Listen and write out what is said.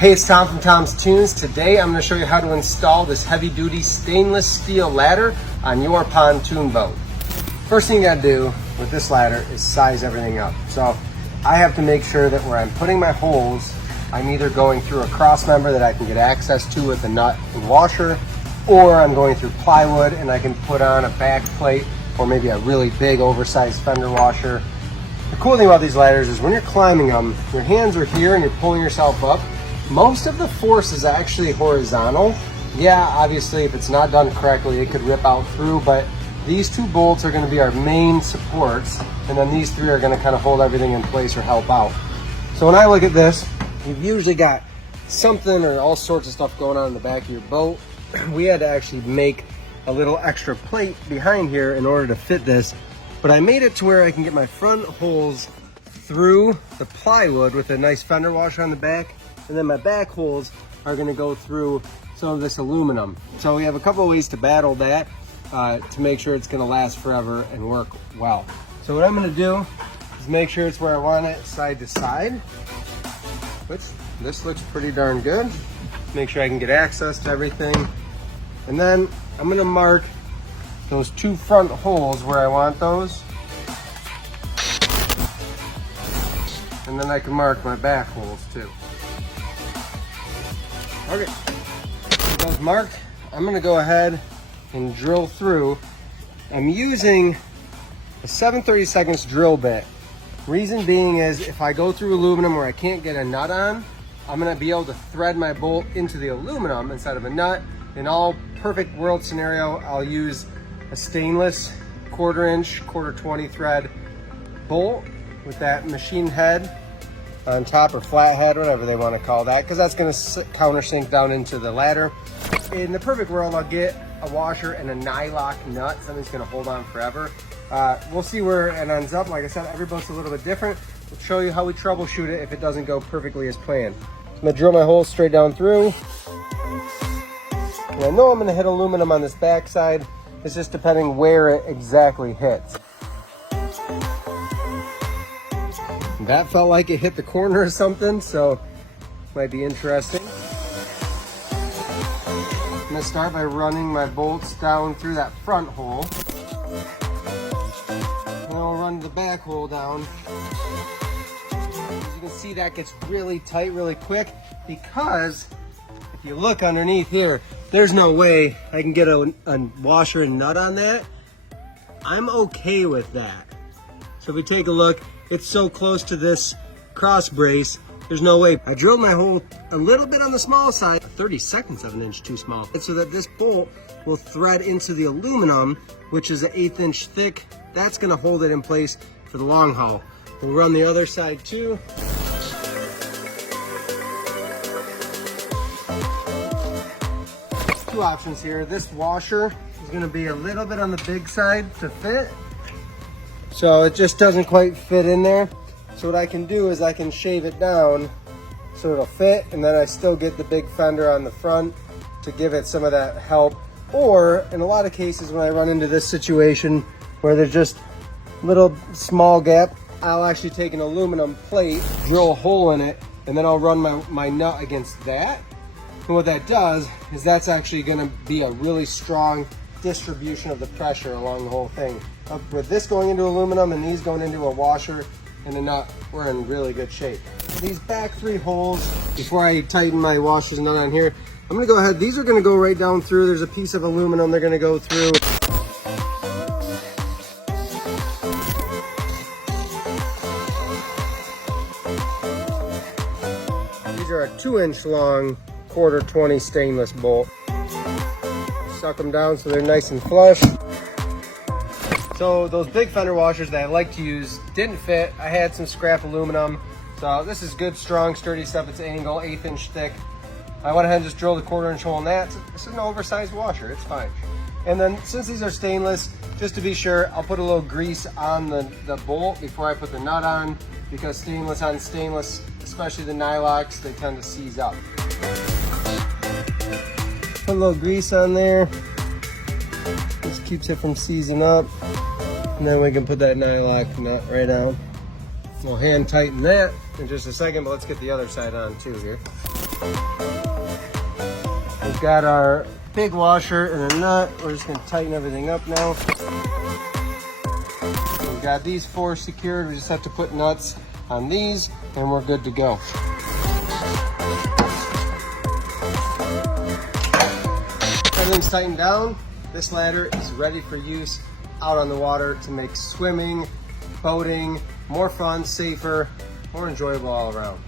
Hey, it's Tom from Tom's Tunes. Today I'm going to show you how to install this heavy-duty stainless steel ladder on your pontoon boat. First thing you got to do with this ladder is size everything up. So I have to make sure that where I'm putting my holes, I'm either going through a cross member that I can get access to with a nut and washer, or I'm going through plywood and I can put on a back plate or maybe a really big oversized fender washer. The cool thing about these ladders is when you're climbing them, your hands are here and you're pulling yourself up. Most of the force is actually horizontal. Yeah, obviously if it's not done correctly, it could rip out through, but these two bolts are going to be our main supports, and then these three are going to kind of hold everything in place or help out. So when I look at this, you've usually got something or all sorts of stuff going on in the back of your boat. We had to actually make a little extra plate behind here in order to fit this, but I made it to where I can get my front holes through the plywood with a nice fender washer on the back, and then my back holes are going to go through some of this aluminum. So we have a couple of ways to battle that to make sure it's going to last forever and work well. So what I'm going to do is make sure it's where I want it, side to side, which this looks pretty darn good. Make sure I can get access to everything. And then I'm going to mark those two front holes where I want those. And then I can mark my back holes too. Okay, with those marked, I'm going to go ahead and drill through. I'm using a 7/32 drill bit. Reason being is if I go through aluminum where I can't get a nut on, I'm going to be able to thread my bolt into the aluminum instead of a nut. In all perfect world scenario, I'll use a stainless 1/4 inch, 1/4 thread bolt with that machine head on top, or flat head, whatever they want to call that, because that's going to countersink down into the ladder. In the perfect world, I'll get a washer and a nylock nut, something's going to hold on forever. We'll see where it ends up. Like I said, every boat's a little bit different. We'll show you how we troubleshoot it if it doesn't go perfectly as planned. I'm going to drill my holes straight down through. And I know I'm going to hit aluminum on this back side. It's just depending where it exactly hits. That felt like it hit the corner or something, so might be interesting. I'm going to start by running my bolts down through that front hole. And I'll run the back hole down. As you can see, that gets really tight really quick, because if you look underneath here, there's no way I can get a washer and nut on that. I'm okay with that. So if we take a look, it's so close to this cross brace, there's no way. I drilled my hole a little bit on the small side, 30/2 of an inch too small, so that this bolt will thread into the aluminum, which is an 1/8 inch thick. That's gonna hold it in place for the long haul. We'll run the other side too. Two options here. This washer is gonna be a little bit on the big side to fit. So it just doesn't quite fit in there. So what I can do is I can shave it down so it'll fit, and then I still get the big fender on the front to give it some of that help. Or in a lot of cases when I run into this situation where there's just a little small gap, I'll actually take an aluminum plate, drill a hole in it, and then I'll run my nut against that. And what that does is that's actually gonna be a really strong distribution of the pressure along the whole thing. With this going into aluminum and these going into a washer and a nut, we're in really good shape. These back three holes, before I tighten my washers and nut on here, I'm gonna go ahead, these are gonna go right down through. There's a piece of aluminum they're gonna go through. These are a 2-inch long 1/4 stainless bolt. Suck them down so they're nice and flush. So those big fender washers that I like to use didn't fit. I had some scrap aluminum. So this is good, strong, sturdy stuff. It's angle, 1/8 inch thick. I went ahead and just drilled a 1/4 inch hole in that. It's an oversized washer, it's fine. And then since these are stainless, just to be sure, I'll put a little grease on the bolt before I put the nut on, because stainless on stainless, especially the nylocks, they tend to seize up. Put a little grease on there. Just keeps it from seizing up. And then we can put that nylock nut right on. We'll hand tighten that in just a second, but let's get the other side on too here. We've got our big washer and a nut. We're just gonna tighten everything up now. We've got these 4 secured. We just have to put nuts on these and we're good to go. Everything's tightened down. This ladder is ready for use out on the water to make swimming, boating more fun, safer, more enjoyable all around.